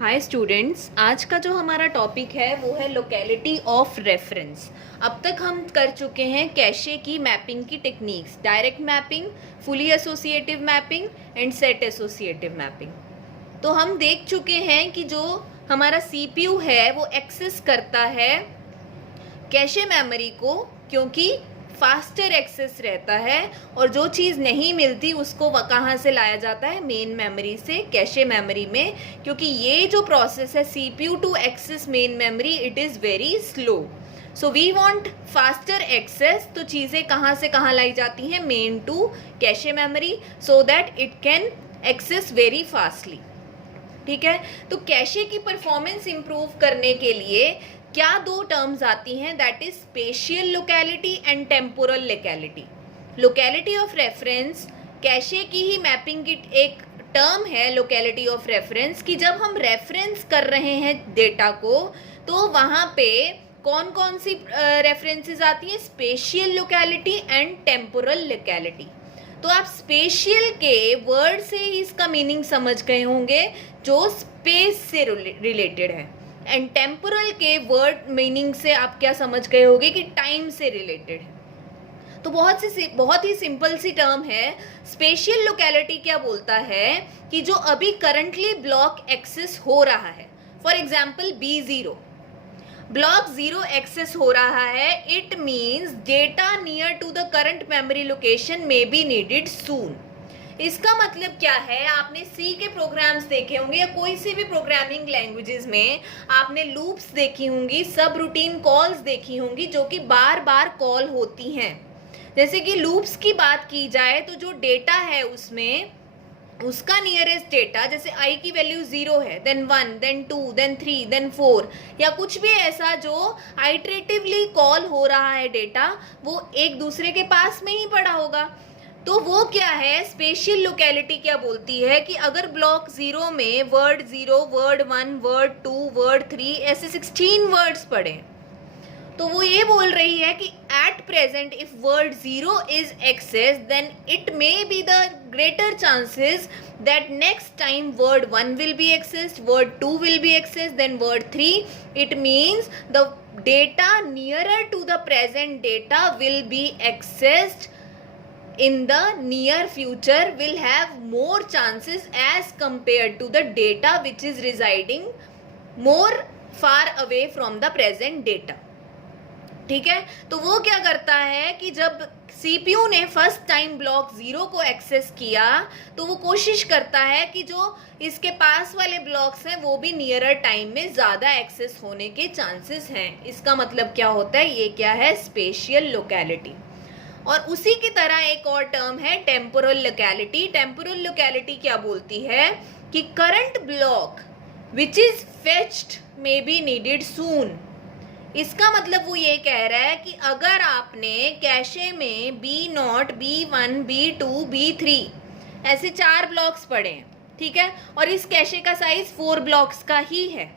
Hi students, आज का जो हमारा टॉपिक है वो है लोकेलिटी ऑफ रेफरेंस। अब तक हम कर चुके हैं कैशे की मैपिंग की techniques, direct mapping, fully associative mapping and set associative mapping. तो हम देख चुके हैं कि जो हमारा सीपीयू है वो एक्सेस करता है कैशे मेमोरी को, क्योंकि फास्टर एक्सेस रहता है और जो चीज़ नहीं मिलती उसको कहाँ से लाया जाता है, मेन मेमोरी से कैशे मेमोरी में, क्योंकि ये जो प्रोसेस है CPU to access main memory, it is very slow. So we want faster access, तो चीज़ें कहाँ से कहाँ लाई जाती हैं, main to cache memory, so that it can access very fastly. ठीक है, तो कैशे की परफॉर्मेंस इंप्रूव करने के लिए क्या दो टर्म्स आती हैं, that is spatial locality and temporal locality. Locality of reference cache की ही मैपिंग की एक टर्म है, लोकेलिटी ऑफ रेफरेंस, कि जब हम रेफरेंस कर रहे हैं डेटा को तो वहाँ पे कौन कौन सी रेफरेंसेस आती हैं, spatial locality and temporal locality. तो आप स्पेशियल के वर्ड से ही इसका मीनिंग समझ गए होंगे, जो स्पेस से रिलेटेड है, एंड टेम्पोरल के वर्ड मीनिंग से आप क्या समझ गए होंगे कि टाइम से रिलेटेड है। तो बहुत ही सिंपल सी टर्म है। स्पेशियल लोकेलिटी क्या बोलता है कि जो अभी करंटली ब्लॉक एक्सेस हो रहा है, for example B0, block 0 access हो रहा है, it means data near to the current memory location may be needed soon. इसका मतलब क्या है, आपने सी के प्रोग्राम्स देखे होंगे या कोई सी भी प्रोग्रामिंग लैंग्वेजेस में आपने लूप्स देखी होंगी, सब रूटीन कॉल्स देखी होंगी जो कि बार बार कॉल होती हैं। जैसे कि लूप्स की बात की जाए तो जो डेटा है उसमें उसका नियरेस्ट डेटा, जैसे i की वैल्यू 0 है, देन 1, देन 2, देन 3, देन 4, या कुछ भी ऐसा जो आइटरेटिवली कॉल हो रहा है डेटा, वो एक दूसरे के पास में ही पड़ा होगा। तो वो क्या है, स्पेशियल लोकेलिटी क्या बोलती है कि अगर ब्लॉक 0 में वर्ड 0, वर्ड 1, वर्ड 2, वर्ड 3, ऐसे 16 वर्ड्स पड़े, तो वो ये बोल रही है कि at present if word 0 is access, then it may be the greater chances that next time word 1 will be accessed, word 2 will be accessed, then word 3. It means the data nearer to the present data will be accessed in the near future, will have more chances as compared to the data which is residing more far away from the present data. ठीक है, तो वो क्या करता है कि जब CPU ने फर्स्ट टाइम ब्लॉक 0 को एक्सेस किया तो वो कोशिश करता है कि जो इसके पास वाले ब्लॉक्स हैं वो भी नियरर टाइम में ज़्यादा एक्सेस होने के चांसेस हैं। इसका मतलब क्या होता है, ये क्या है, स्पेशियल लोकेलिटी। और उसी की तरह एक और टर्म है टेम्पोरल लोकेलिटी। टेम्पोरल लोकेलिटी क्या बोलती है कि current block which is fetched may be needed soon. इसका मतलब वो ये कह रहा है कि अगर आपने कैशे में B0, B1, B2, B3 ऐसे 4 ब्लॉक्स पड़े हैं, ठीक है, और इस कैशे का साइज 4 ब्लॉक्स का ही है,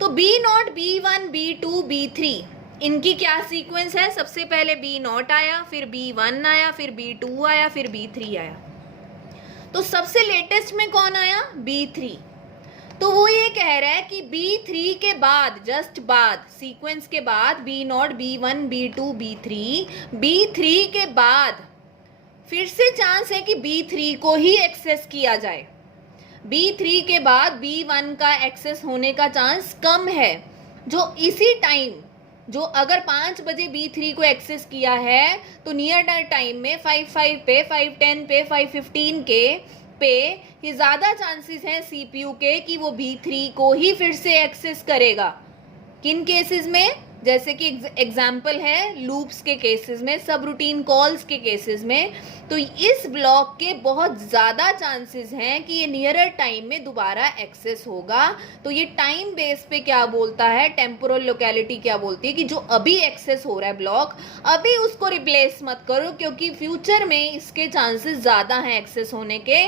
तो B0, B1, B2, B3 इनकी क्या सीक्वेंस है, सबसे पहले B0 आया, फिर B1 आया, फिर B2 आया, फिर B3 आया। तो सबसे लेटेस्ट में कौन आया, B3। तो वो ये कह रहा है कि B3 के बाद, जस्ट बाद, सीक्वेंस के बाद B0, B1, B2, B3 के बाद फिर से चांस है कि B3 को ही एक्सेस किया जाए। B3 के बाद B1 का एक्सेस होने का चांस कम है, जो इसी टाइम, जो अगर 5 बजे B3 को एक्सेस किया है तो नियर टाइम में 5:05 पे, 5:10 पे, 5:15 के पे ये ज़्यादा चांसेस हैं CPU के कि वो B3 को ही फिर से एक्सेस करेगा। किन केसेस में, जैसे कि एग्जाम्पल है लूप्स के केसेस में, सब रूटीन कॉल्स के केसेस में, तो इस ब्लॉक के बहुत ज़्यादा चांसेस हैं कि ये नियरर टाइम में दोबारा एक्सेस होगा। तो ये टाइम बेस पे क्या बोलता है, टेम्पोरल लोकेलिटी क्या बोलती है कि जो अभी एक्सेस हो रहा है ब्लॉक, अभी उसको रिप्लेस मत करो, क्योंकि फ्यूचर में इसके चांसेस ज़्यादा हैं एक्सेस होने के।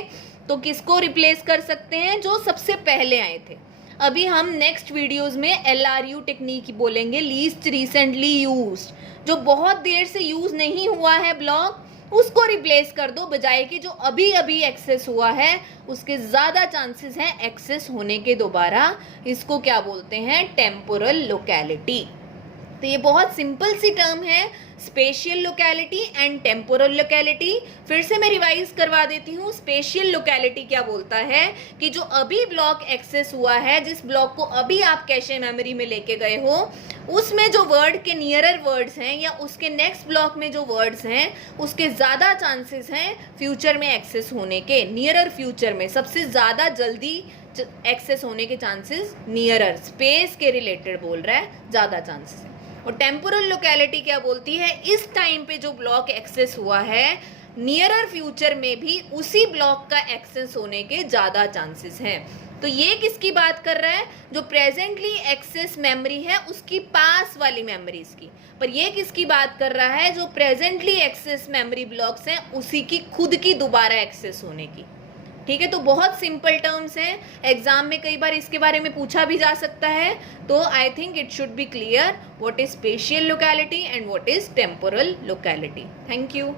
तो किसको रिप्लेस कर सकते हैं, जो सबसे पहले आए थे। अभी हम नेक्स्ट वीडियोस में LRU टेक्निक बोलेंगे, लीस्ट रिसेंटली यूज्ड, जो बहुत देर से यूज नहीं हुआ है ब्लॉक, उसको रिप्लेस कर दो, बजाय कि जो अभी अभी एक्सेस हुआ है उसके ज़्यादा चांसेस हैं एक्सेस होने के दोबारा। इसको क्या बोलते हैं? Temporal locality. तो ये बहुत सिंपल सी टर्म है, spatial locality and temporal locality. फिर से मैं रिवाइज करवा देती हूँ। स्पेशियल लोकेलिटी क्या बोलता है कि जो अभी ब्लॉक एक्सेस हुआ है, जिस ब्लॉक को अभी आप कैशे मेमोरी में लेके गए हो, उसमें जो वर्ड के नियरर वर्ड्स हैं या उसके नेक्स्ट ब्लॉक में जो वर्ड्स हैं उसके ज़्यादा चांसेस हैं फ्यूचर में एक्सेस होने के। नियरर फ्यूचर में सबसे ज़्यादा जल्दी एक्सेस होने के चांसेस नियरर, स्पेस के रिलेटेड बोल रहा है, ज़्यादा चांसेस है। और टेम्पोरल लोकेलिटी क्या बोलती है? इस टाइम पे जो ब्लॉक एक्सेस हुआ है नियरर फ्यूचर में भी उसी ब्लॉक का एक्सेस होने के ज़्यादा चांसेस हैं। तो ये किसकी बात कर रहा है? जो प्रेजेंटली एक्सेस मेमोरी है उसकी पास वाली मेमोरीज की। पर ये किसकी बात कर रहा है? जो प्रेजेंटली एक्सेस मेमोरी ब्लॉक्स हैं उसी की खुद की दोबारा एक्सेस होने की। ठीक है, तो बहुत सिंपल टर्म्स हैं, एग्जाम में कई बार इसके बारे में पूछा भी जा सकता है। तो I think it should be clear what is spatial locality and what is temporal locality. Thank you.